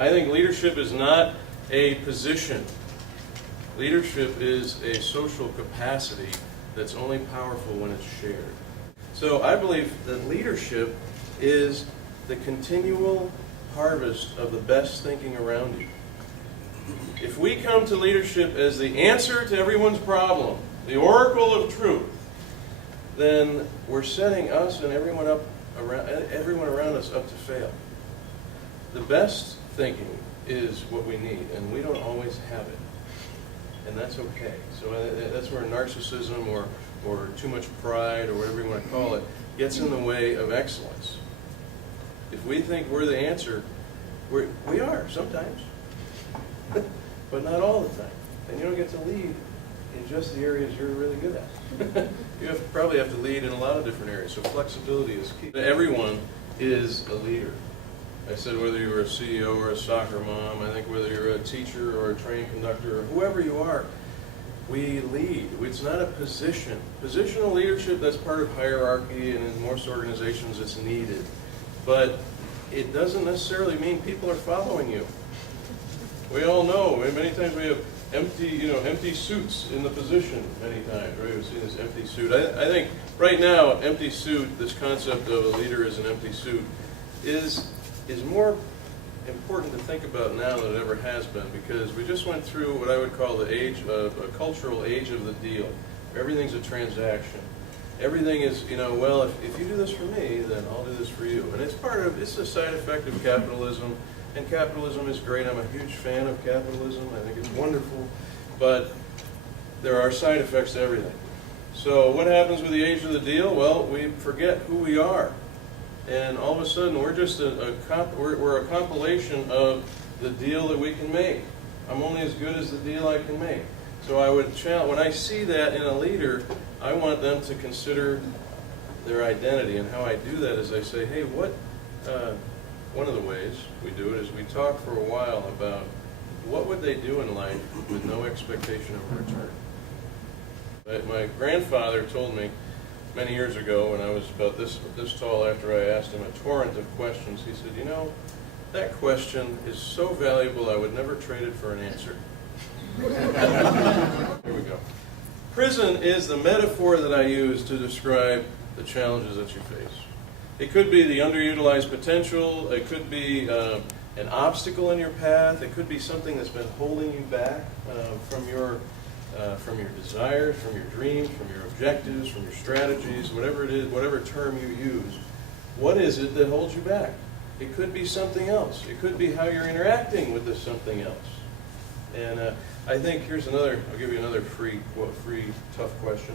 I think leadership is not a position. Leadership is a social capacity that's only powerful when it's shared. So I believe that leadership is the continual harvest of the best thinking around you. If we come to leadership as the answer to everyone's problem, the oracle of truth, then we're setting us and everyone around us up to fail. The best thinking is what we need, and we don't always have it. And that's okay. So that's where narcissism or too much pride or whatever you want to call it gets in the way of excellence. If we think we're the answer, we are sometimes, but not all the time. And you don't get to lead in just the areas you're really good at. You probably have to lead in a lot of different areas, so flexibility is key. Everyone is a leader. I said whether you're a CEO or a soccer mom, I think whether you're a teacher or a train conductor or whoever you are, we lead. It's not a position. Positional leadership, that's part of hierarchy, and in most organizations it's needed. But it doesn't necessarily mean people are following you. We all know, many times we have empty suits in the position many times, right? We've seen this empty suit. I think right now, empty suit, this concept of a leader as an empty suit, is more important to think about now than it ever has been, because we just went through what I would call the age of a cultural age of the deal. Everything's a transaction. Everything is, well, if you do this for me, then I'll do this for you. And it's a side effect of capitalism, and capitalism is great. I'm a huge fan of capitalism. I think it's wonderful, but there are side effects to everything. So what happens with the age of the deal? Well, we forget who we are. And all of a sudden, we're just we're a compilation of the deal that we can make. I'm only as good as the deal I can make. So I would challenge, when I see that in a leader, I want them to consider their identity. And how I do that is I say, hey, one of the ways we do it is we talk for a while about what would they do in life with no expectation of return. My grandfather told me many years ago, when I was about this tall, after I asked him a torrent of questions, he said, that question is so valuable I would never trade it for an answer. Here we go. Prison is the metaphor that I use to describe the challenges that you face. It could be the underutilized potential, it could be an obstacle in your path, it could be something that's been holding you back from your desires, from your dreams, from your objectives, from your strategies, whatever it is, whatever term you use. What is it that holds you back? It could be something else. It could be how you're interacting with this something else. And I think I'll give you another free tough question.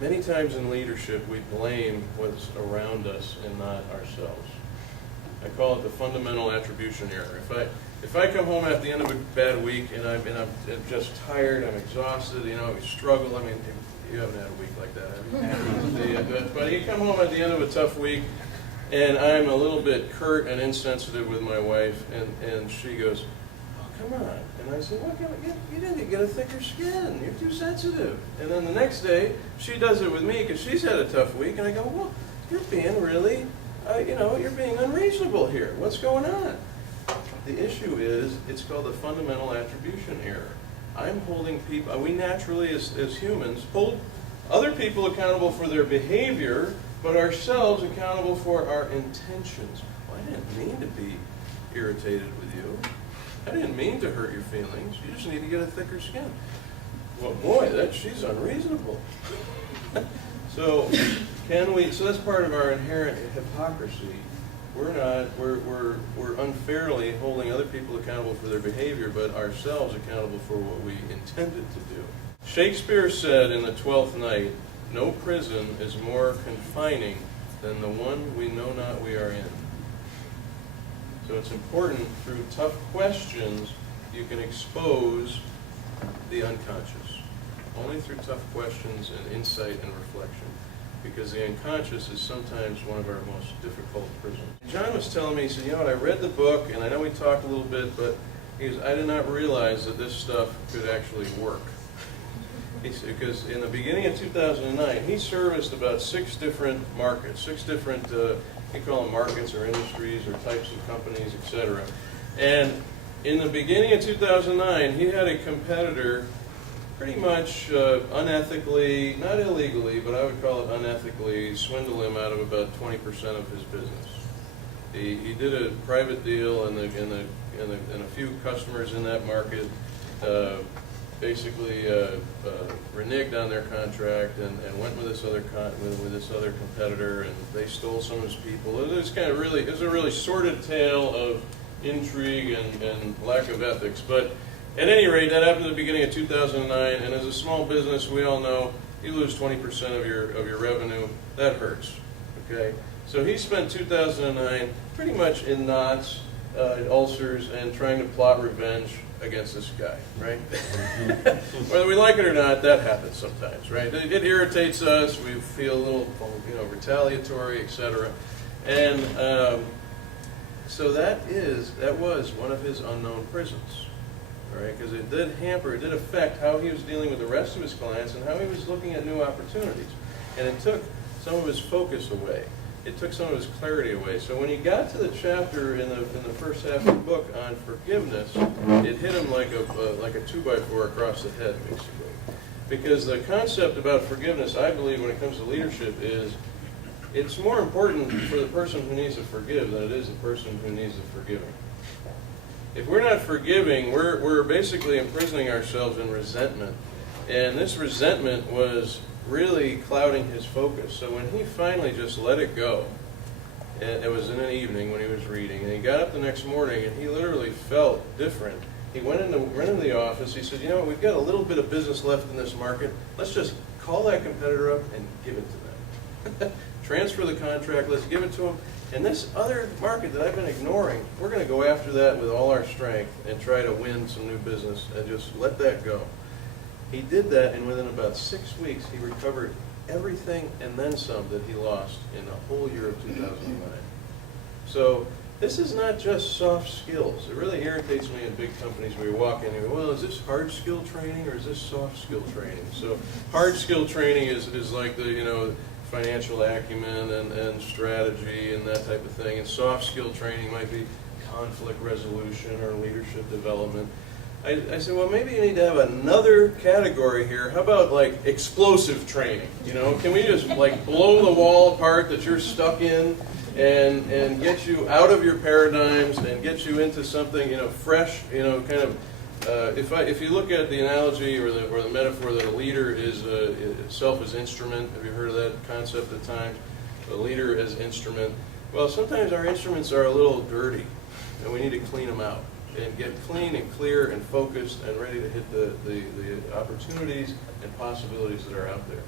Many times in leadership, we blame what's around us and not ourselves. I call it the fundamental attribution error. If I come home at the end of a bad week and I'm just tired, I'm exhausted, we struggle. I mean, you haven't had a week like that, have you? But you come home at the end of a tough week, and I'm a little bit curt and insensitive with my wife, and she goes, "Oh, come on." And I said, "What? You need to get a thicker skin. You're too sensitive." And then the next day, she does it with me because she's had a tough week, and I go, "Well, you're being really, you're being unreasonable here. What's going on?" The issue is, it's called the fundamental attribution error. I'm holding people, we naturally as humans hold other people accountable for their behavior, but ourselves accountable for our intentions. Well, I didn't mean to be irritated with you. I didn't mean to hurt your feelings. You just need to get a thicker skin. Well, boy, she's unreasonable. So that's part of our inherent hypocrisy. We're unfairly holding other people accountable for their behavior, but ourselves accountable for what we intended to do. Shakespeare said in the 12th Night, "No prison is more confining than the one we know not we are in." So it's important, through tough questions, you can expose the unconscious. Only through tough questions and insight and reflection. Because the unconscious is sometimes one of our most difficult prisons. John was telling me, he said, I read the book, and I know we talked a little bit, but he goes, I did not realize that this stuff could actually work. He said, because in the beginning of 2009, he serviced about 6 different markets, 6 different we call them markets or industries or types of companies, etc. And in the beginning of 2009, he had a competitor pretty much unethically, not illegally, but I would call it unethically, swindle him out of about 20% of his business. He did a private deal, and a few customers in that market basically reneged on their contract and went with this other competitor, and they stole some of his people. It was a really sordid tale of intrigue and lack of ethics. But at any rate, that happened at the beginning of 2009, and as a small business, we all know you lose 20% of your revenue. That hurts. Okay, so he spent 2009 pretty much in knots, ulcers, and trying to plot revenge against this guy, right? Whether we like it or not, that happens sometimes, right? It irritates us. We feel a little, retaliatory, etc. And so that was one of his unknown prisons, all right? Because it did affect how he was dealing with the rest of his clients and how he was looking at new opportunities. And it took some of his focus away. It took some of his clarity away. So when he got to the chapter in the first half of the book on forgiveness, it hit him like a 2x4 across the head, basically. Because the concept about forgiveness, I believe, when it comes to leadership, is it's more important for the person who needs to forgive than it is the person who needs the forgiving. If we're not forgiving, we're basically imprisoning ourselves in resentment. And this resentment was really clouding his focus. So when he finally just let it go, and it was in an evening when he was reading, and he got up the next morning and he literally felt different. He went into the office, he said, we've got a little bit of business left in this market. Let's just call that competitor up and give it to them. Transfer the contract, let's give it to them. And this other market that I've been ignoring, we're going to go after that with all our strength and try to win some new business and just let that go. He did that, and within about 6 weeks, he recovered everything and then some that he lost in the whole year of 2009. So this is not just soft skills. It really irritates me in big companies where you walk in and you go, well, is this hard skill training or is this soft skill training? So hard skill training is like the financial acumen and strategy and that type of thing, and soft skill training might be conflict resolution or leadership development. I said, well, maybe you need to have another category here. How about like explosive training? Can we just like blow the wall apart that you're stuck in and get you out of your paradigms and get you into something fresh? Kind of. If you look at the analogy or the metaphor that a leader is itself as instrument. Have you heard of that concept at times? A leader as instrument. Well, sometimes our instruments are a little dirty, and we need to clean them out and get clean and clear and focused and ready to hit the opportunities and possibilities that are out there.